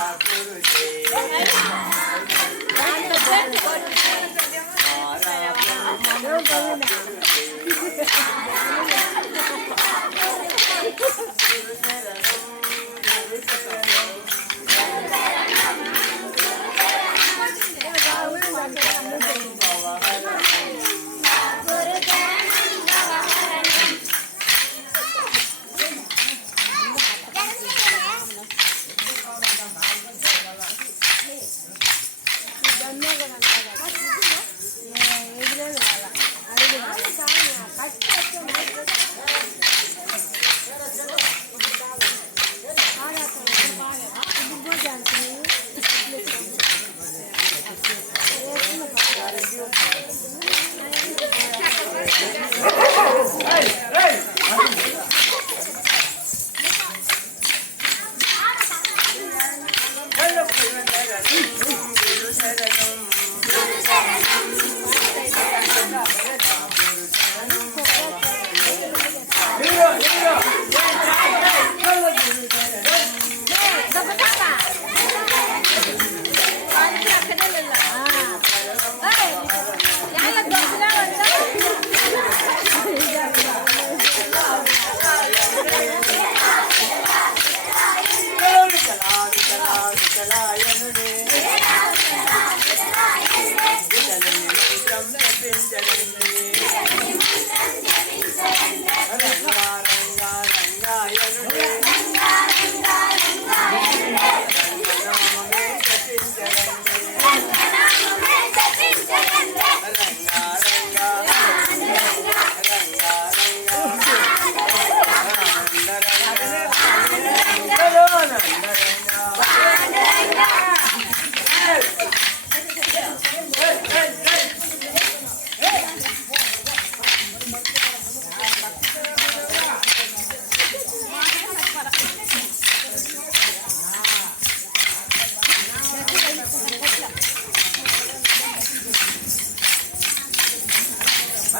Tá, Guru Dev.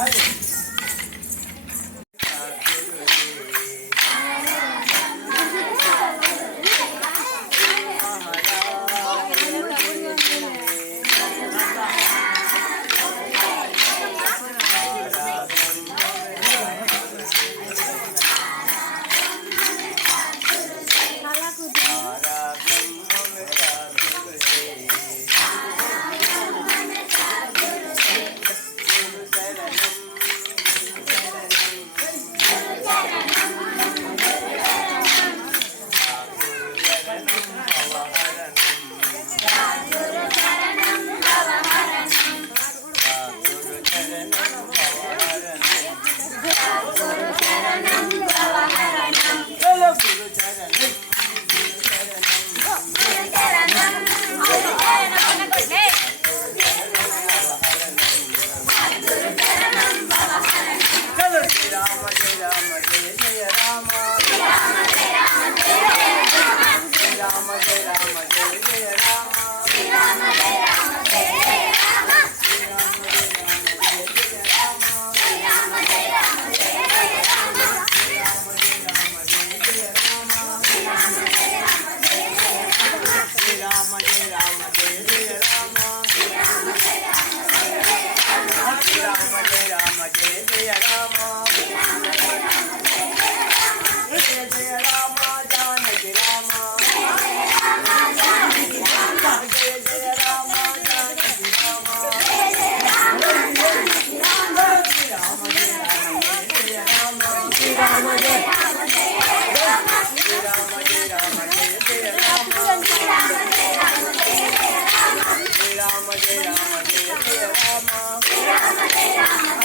Ay. Jai Rama Jai Rama Jai Rama